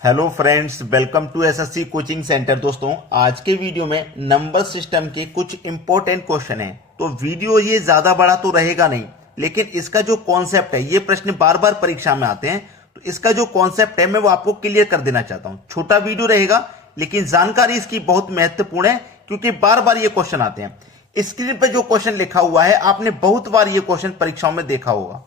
Hello friends, welcome to SSC coaching centre. दोस्तों, आज के वीडियो में नंबर सिस्टम के कुछ इंपॉर्टेंट क्वेश्चन हैं। तो वीडियो ये ज्यादा बड़ा तो रहेगा नहीं, लेकिन इसका जो कॉन्सेप्ट है, ये प्रश्न बार बार परीक्षा में आते हैं, तो इसका जो कॉन्सेप्ट है मैं वो आपको क्लियर कर देना चाहता हूं। छोटा वीडियो रहेगा, लेकिन जानकारी इसकी बहुत महत्वपूर्ण है, क्योंकि बार बार ये क्वेश्चन आते हैं। स्क्रीन पर जो क्वेश्चन लिखा हुआ है, आपने बहुत बार ये क्वेश्चन परीक्षाओं में देखा होगा।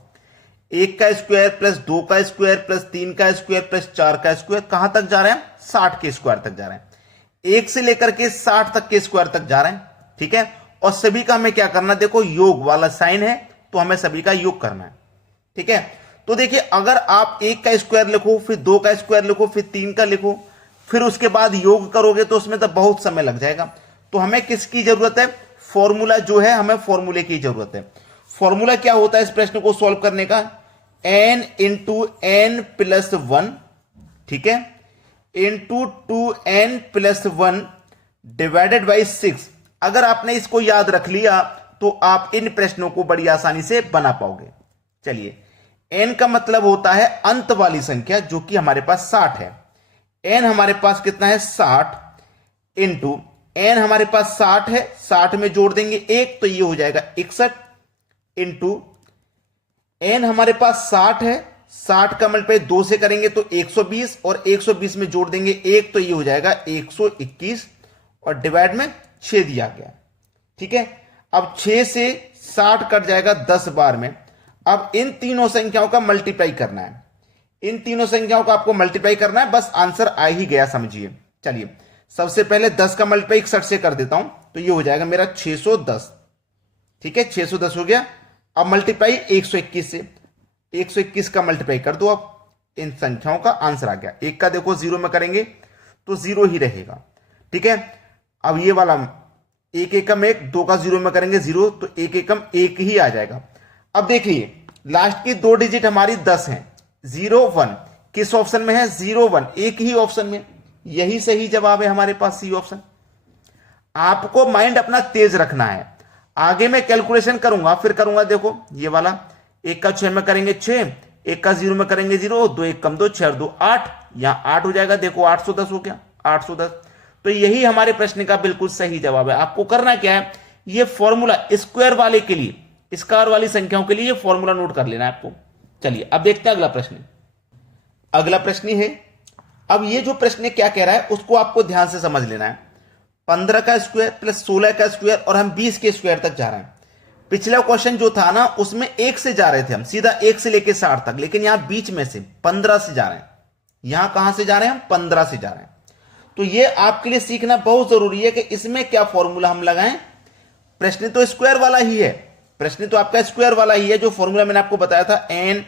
1 का स्क्वायर प्लस 2 का स्क्वायर प्लस 3 का स्क्वायर प्लस 4 का स्क्वायर कहां तक जा रहे हैं? 60 के स्क्वायर तक जा रहे हैं। 1 से लेकर के 60 तक के स्क्वायर तक जा रहे हैं, ठीक है। और सभी का हमें क्या करना, देखो योग वाला साइन है तो हमें सभी का योग करना है, ठीक है। तो देखिए, अगर आप 1 का स्क्वायर लिखो, फिर 2 का स्क्वायर लिखो, फिर 3 का लिखो, फिर उसके बाद योग करोगे तो उसमें तो बहुत समय लग जाएगा। तो हमें किसकी जरूरत है? फॉर्मूला जो है, हमें फॉर्मूले की जरूरत है। फॉर्मूला क्या होता है इस प्रश्न को सॉल्व करने का? n इंटू एन प्लस 1, ठीक है, into 2n plus 1 divided by 6। अगर आपने इसको याद रख लिया तो आप इन प्रश्नों को बड़ी आसानी से बना पाओगे। चलिए, n का मतलब होता है अंत वाली संख्या, जो कि हमारे पास 60 है। n हमारे पास कितना है? 60 इंटू n हमारे पास 60 है, 60 में जोड़ देंगे 1 तो ये हो जाएगा 61, इंटू n हमारे पास 60 है, 60 का मल्टीप्लाई 2 से करेंगे तो 120, और 120 में जोड़ देंगे 1 तो ये हो जाएगा 121, और डिवाइड में 6 दिया गया, ठीक है। अब 6 से 60 कट जाएगा 10 बार में। अब इन तीनों संख्याओं का मल्टीप्लाई करना है, इन तीनों संख्याओं का आपको मल्टीप्लाई करना है, बस आंसर आ ही गया, समझिए। चलिए, सबसे पहले 10 का मल्टीप्लाई 61 से कर देता हूं, तो ये हो जाएगा मेरा 610, ठीक है, 610 हो गया। अब मल्टीप्लाई 121 से, 121 का मल्टीप्लाई कर दो, अब इन संख्याओं का आंसर आ गया। एक का देखो जीरो में करेंगे तो जीरो ही रहेगा, ठीक है। अब ये वाला एक एकम एक, 2 का जीरो में करेंगे जीरो, तो एक एकम एक ही आ जाएगा। अब देखिए, लास्ट की 2 डिजिट हमारी 10 है, 0 1 किस ऑप्शन में है? 0 1, एक ही ऑप्शन में, यही सही जवाब है हमारे पास, सी ऑप्शन। आपको माइंड अपना तेज रखना है। आगे मैं कैलकुलेशन करूंगा, फिर करूंगा, देखो ये वाला 1 का 6 में करेंगे 6, 1 का 0 में करेंगे 0, 2 1 कम 2, 6 और 2 8, यहां 8 हो जाएगा, देखो 810 हो गया, 810। तो यही हमारे प्रश्न का बिल्कुल सही जवाब है। आपको करना क्या है, ये फॉर्मूला स्क्वायर वाले के लिए, स्क्वायर वाली संख्याओं के लिए ये फॉर्मूला नोट कर लेना है आपको। चलिए, अब देखते हैं अगला प्रश्न। अगला प्रश्न है, अब ये जो प्रश्न क्या कह रहा है उसको आपको ध्यान से समझ लेना है। 15 का स्क्वायर प्लस 16 का स्क्वायर, और हम 20 के स्क्वायर तक जा रहे हैं। पिछला क्वेश्चन जो था ना, उसमें 1 से जा रहे थे हम, सीधा 1 से लेके 60 तक, लेकिन यहां बीच में से 15 से जा रहे हैं। यहां कहां से जा रहे हैं? हम 15 से जा रहे हैं। तो ये आपके लिए सीखना बहुत जरूरी है कि इसमें क्या फॉर्मूला हम लगाएं। प्रश्न तो स्क्वायर वाला ही है, प्रश्न तो आपका स्क्वायर वाला ही है। जो फॉर्मूला मैंने आपको बताया था, n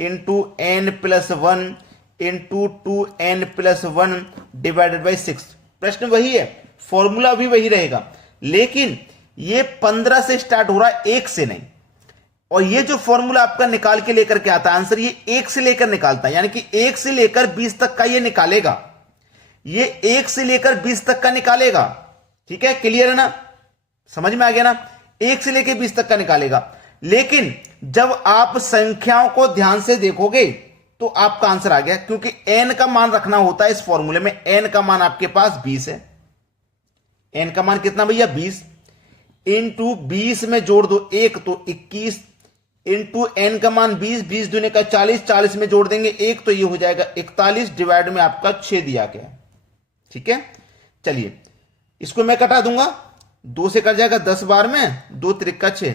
into n plus 1 into 2n plus 1 divided by 6, प्रश्न वही है, फॉर्मूला भी वही रहेगा, लेकिन ये 15 से स्टार्ट हो रहा है, 1 से नहीं। और ये जो फॉर्मूला आपका निकाल के लेकर के आता है आंसर, ये 1 से लेकर निकालता है, यानी कि 1 से लेकर 20 तक का ये निकालेगा, ये 1 से लेकर 20 तक का निकालेगा, ठीक है, क्लियर है ना, समझ में आ गया ना। 1 से लेकर 20 तक का निकालेगा, लेकिन जब आप संख्याओं को ध्यान से देखोगे तो आपका आंसर आ गया, क्योंकि n का मान रखना होता है इस फॉर्मूले में। n का मान आपके पास 20 है, n का मान कितना भैया? 20, इंटू 20 में जोड़ दो 1 तो 21, इंटू n का मान 20, 20 दूने का 40, 40 में जोड़ देंगे 1 तो ये हो जाएगा 41, डिवाइड में आपका 6 दिया गया, ठीक है। चलिए, इसको मैं कटा दूंगा, 2 से कट जाएगा 10 बार में, 2 त्रिका 6,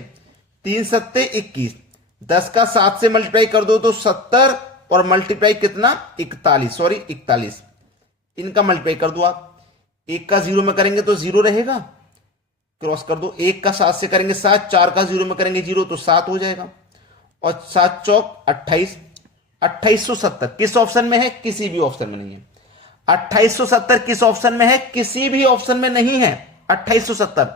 3 सत्ते 21, 10 का 7 से मल्टीप्लाई कर दो तो 70, और मल्टीप्लाई कितना? 41, इनका मल्टीप्लाई कर दो आप। 1 का 0 में करेंगे तो 0 रहेगा, क्रॉस कर दो। 1 का 7 से करेंगे 7, 4 का 0 में करेंगे 0 तो 7 हो जाएगा, और 7 चौक 28, 2870 किस ऑप्शन में है? किसी भी ऑप्शन में नहीं है। 2870 किस ऑप्शन में है? किसी भी ऑप्शन में नहीं है 2870।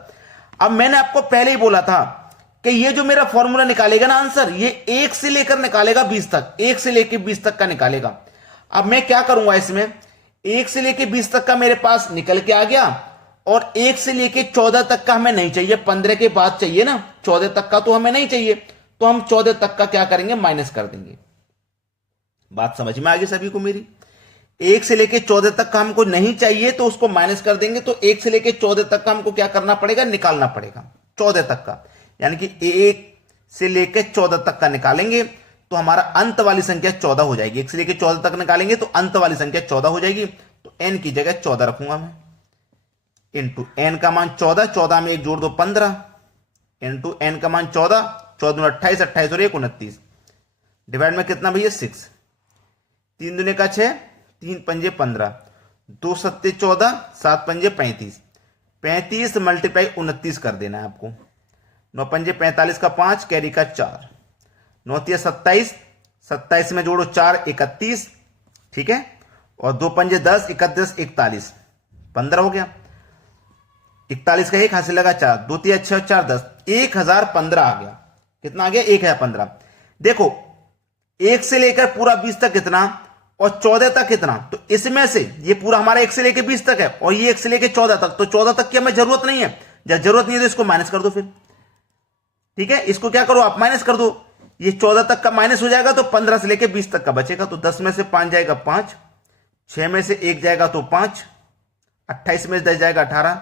अब मैंने आपको पहले ही बोला था कि ये जो मेरा फॉर्मूला निकालेगा ना आंसर, ये 1 से लेकर निकालेगा 20 तक, 1 से लेकर 20 तक का निकालेगा। अब मैं क्या करूंगा इसमें, 1 से लेकर 20 तक का मेरे पास निकल के आ गया, और 1 से लेकर 14 तक का हमें नहीं चाहिए, 15 के बाद चाहिए ना, 14 तक का तो हमें नहीं चाहिए, तो हम 14 तक का क्या करेंगे? माइनस कर देंगे। बात समझ में आ गई सभी को मेरी? 1 से लेके 14 तक का हमको नहीं चाहिए तो उसको माइनस कर देंगे, तो 1 से लेके 14 तक का हमको क्या करना पड़ेगा, निकालना पड़ेगा 14 तक का, यानी कि 1 से लेके 14 तक का निकालेंगे तो हमारा अंत वाली संख्या 14 हो जाएगी। 1 से लेके 14 तक निकालेंगे तो अंत वाली संख्या 14 हो जाएगी। तो n की जगह 14 रखूंगा मैं, इंटू n का मान 14, 14 में 1 जोड़ दो 15, इंटू n का मान 14, 14 28, 28 और 1 29, डिवाइड में कितना भैया 6, 3 दूने का 6, 3 पंजे 15, 2 सत्ते 14, 7 पंजे 35, 35 मल्टीप्लाई 29 कर देना है आपको, 9 पंजे 45 का 5, कैरी का 4, 9 तिया 27, 27 में जोड़ो 4 31, ठीक है, और 2 पंजे 10, 31 41, 15 हो गया, 41 का 1 हासिल लगा 4, 2 तिया 6 4 10, 1015 आ गया। कितना आ गया, 1015। देखो 1 से लेकर पूरा 20 तक कितना और 14 तक कितना, तो इसमें से ये पूरा हमारा 1 से लेकर 20 तक है और ये 1 से लेकर 14 तक, तो 14 तक की हमें जरूरत नहीं है। जब जरूरत नहीं है तो इसको माइनस कर दो फिर, ठीक है, इसको क्या करो आप माइनस कर दो, ये 14 तक का माइनस हो जाएगा तो 15 से लेकर 20 तक का बचेगा, तो 10 में से 5 जाएगा 5, 6 में से 1 जाएगा तो 5, 28 में 10 जाएगा 18,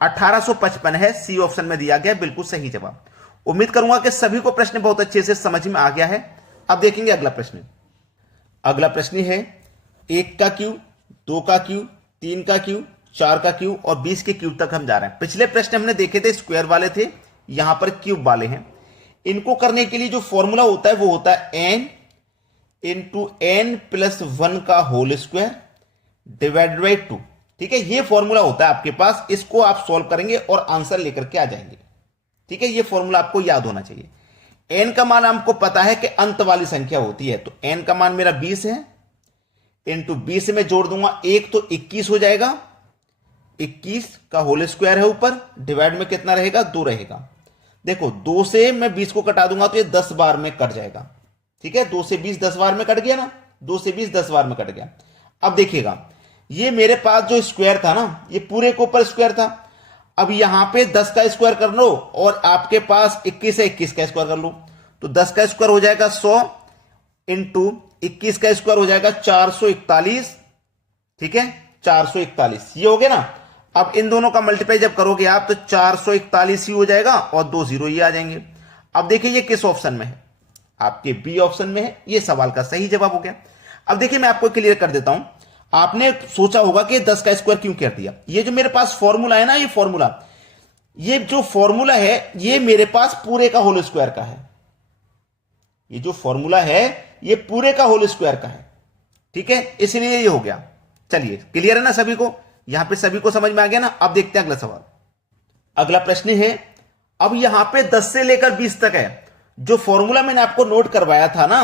1855 है, सी ऑप्शन में दिया गया, बिल्कुल सही जवाब। उम्मीद करूंगा कि सभी को प्रश्न बहुत अच्छे से समझ में आ गया है। अब देखेंगे अगला प्रश्न। अगला प्रश्न है 1 का क्यूब, 2 का क्यूब, 3 का क्यूब, 4 का क्यूब और 20 के क्यूब तक हम जा रहे हैं। पिछले प्रश्न हमने देखे थे स्क्वायर वाले थे, यहां पर क्यूब वाले हैं। इनको करने के लिए जो फॉर्मूला होता है वो होता है n इंटू n प्लस 1 का होल स्क्वायर डिवाइडेड बाई 2, ठीक है, ये फॉर्मूला होता है आपके पास, इसको आप सॉल्व करेंगे और आंसर लेकर के आ जाएंगे, ठीक है, ये फॉर्मूला आपको याद होना चाहिए। n का मान हमको पता है कि अंत वाली संख्या होती है, तो n का मान मेरा 20 है, इंटू 20 में जोड़ दूंगा 1 तो 21 हो जाएगा, 21 का होल स्क्वायर है ऊपर, डिवाइड में कितना रहेगा 2 रहेगा। देखो 2 से मैं 20 को कटा दूंगा तो ये 10 बार में कट जाएगा, ठीक है, 2 से 20 10 बार में कट गया ना, 2 से 20 10 बार में कट गया। अब देखिएगा ये मेरे पास जो स्क्वायर था ना, ये पूरे के ऊपर स्क्वायर था, अब यहां पे 10 का स्क्वायर कर लो और आपके पास 21 है, 21 का स्क्वायर कर लो, तो 10 का स्क्वायर हो जाएगा 100 इंटू 21 का स्क्वायर हो जाएगा 441, ठीक है, 441 ये हो गया ना। अब इन दोनों का मल्टीप्लाई जब करोगे आप तो 441 ही हो जाएगा और 2 जीरो ही आ जाएंगे। अब देखिए ये किस ऑप्शन में है, आपके बी ऑप्शन में है, ये सवाल का सही जवाब हो गया। अब देखिए मैं आपको क्लियर कर देता हूं, आपने सोचा होगा कि 10 का स्क्वायर क्यों कर दिया। ये जो मेरे पास फॉर्मूला है ना, ये फॉर्मूला, ये जो फॉर्मूला है ये मेरे पास पूरे का होल स्क्वायर का है, ये जो फॉर्मूला है ये पूरे का होल स्क्वायर का है, ठीक है, इसलिए ये हो गया। चलिए क्लियर है ना सभी को, यहां पे सभी को समझ में आ गया ना। अब देखते हैं अगला सवाल। अगला प्रश्न है, अब यहां पे 10 से लेकर 20 तक है, जो फॉर्मूला मैंने आपको नोट करवाया था ना,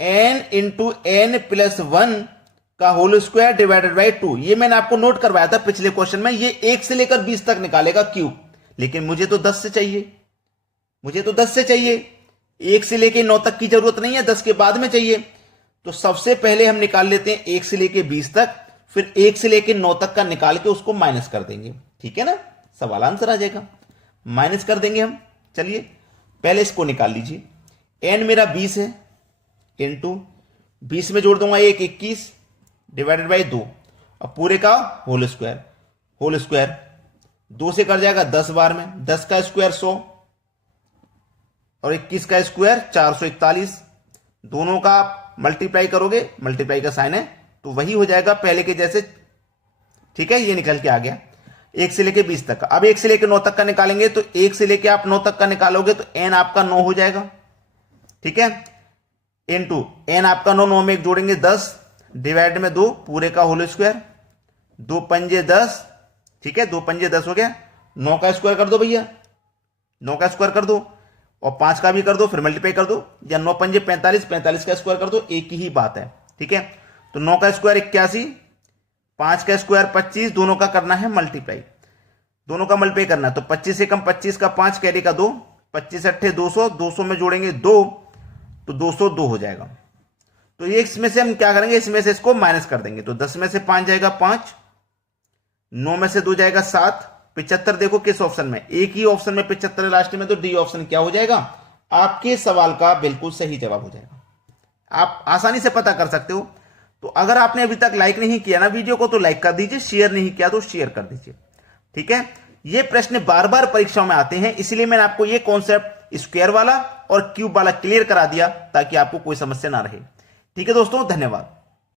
n इंटू n प्लस 1 का होल स्क्वायर डिवाइडेड बाई 2, ये मैंने आपको नोट करवाया था पिछले क्वेश्चन में। ये 1 से लेकर 20 तक निकालेगा क्यूब, लेकिन मुझे तो 10 से चाहिए, मुझे तो 10 से चाहिए, 1 से लेकर 9 तक की जरूरत नहीं है, 10 के बाद में चाहिए। तो सबसे पहले हम निकाल लेते हैं 1 से लेकर 20 तक, फिर 1 से लेकर 9 तक का निकाल के उसको माइनस कर देंगे, ठीक है ना, सवाल आंसर आ जाएगा, माइनस कर देंगे हम। चलिए पहले इसको निकाल लीजिए, n मेरा 20 है, इंटू 20 में जोड़ दूंगा 1 21 डिवाइडेड बाई 2 और पूरे का होल स्क्वायर, होल स्क्वायर 2 से कर जाएगा 10 बार में, 10 का स्क्वायर 100 और 21 का स्क्वायर 441, दोनों का मल्टीप्लाई करोगे, मल्टीप्लाई का साइन है तो वही हो जाएगा पहले के जैसे, ठीक है, ये निकल के आ गया 1 से लेके 20 तक का। अब 1 से लेके 9 तक का निकालेंगे तो 1 से लेके आप 9 तक का निकालोगे तो n आपका 9 हो जाएगा, ठीक है, इंटू n आपका 9, 9 में 1 जोड़ेंगे 10 डिवाइड में 2 पूरे का होल स्क्वायर, 2 पंजे 10, ठीक है, 2 पंजे 10 हो गया, 9 का स्क्वायर कर दो भैया, 9 का स्क्वायर कर दो और 5 का भी कर दो, फिर मल्टीप्लाई कर दो, या 9 पंजे 45, 45 का स्क्वायर कर दो, एक ही बात है, ठीक है। तो 9 का स्क्वायर 81, 5 का स्क्वायर 25, दोनों का करना है मल्टीप्लाई, दोनों का मल्टीप्लाई करना है, तो 25 से कम 25 का 5 कैरी का 2, 25 अट्ठे 200, 200 में जोड़ेंगे 2 तो 202 हो जाएगा। तो ये इसमें से हम क्या करेंगे, इसमें से इसको माइनस कर देंगे, तो 10 में से 5 जाएगा 5, 9 में से 2 जाएगा 7, 75 देखो किस ऑप्शन में, एक ही ऑप्शन में 75 लास्ट में, तो डी ऑप्शन क्या हो जाएगा, आपके सवाल का बिल्कुल सही जवाब हो जाएगा। आप आसानी से पता कर सकते हो। तो अगर आपने अभी तक लाइक नहीं किया ना वीडियो को तो लाइक कर दीजिए, शेयर नहीं किया तो शेयर कर दीजिए। ठीक है, ये प्रश्न बार बार परीक्षाओं में आते हैं, इसलिए मैंने आपको ये कॉन्सेप्ट स्क्वायर वाला और क्यूब वाला क्लियर करा दिया ताकि आपको कोई समस्या ना रहे। ठीक है दोस्तों, धन्यवाद।